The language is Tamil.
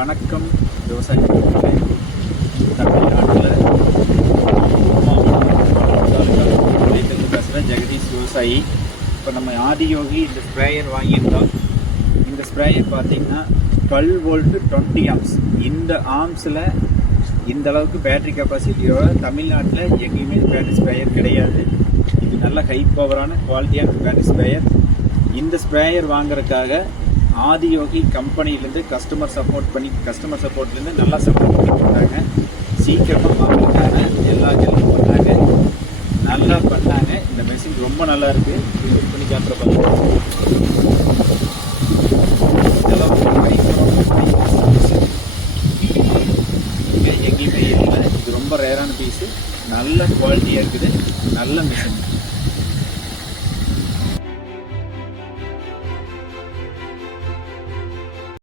வணக்கம் விவசாயிகளே. தமிழ்நாட்டில் பேசுகிற ஜெகதீஷ் விவசாயி. இப்போ நம்ம ஆதியோகி இந்த ஸ்ப்ரேயர் வாங்கியிருந்தோம். இந்த ஸ்ப்ரேயர் பார்த்திங்கன்னா 12 வோல்ட்டு 20 ஆம்ஸ். இந்த ஆம்ஸில் இந்த அளவுக்கு பேட்டரி கெப்பாசிட்டியோட தமிழ்நாட்டில் எங்கேயுமே பேட்டரி ஸ்ப்ரேயர் கிடையாது. இது நல்ல ஹை பவரான குவாலிட்டியான பேட்டரி ஸ்ப்ரேயர். இந்த ஸ்ப்ரேயர் வாங்குறதுக்காக ஆதியோகி கம்பெனிலேருந்து கஸ்டமர் சப்போர்ட்லேருந்து நல்லா சப்போர்ட் பண்ணிட்டாங்க. சீக்கிரமாக வாங்கிட்டாங்க, எல்லா ஹெல்ப்பும் பண்ணாங்க, நல்லா பண்ணாங்க. இந்த மெஷின் ரொம்ப நல்லா இருக்குது. யூஸ் பண்ணி காட்டுற பாருங்க.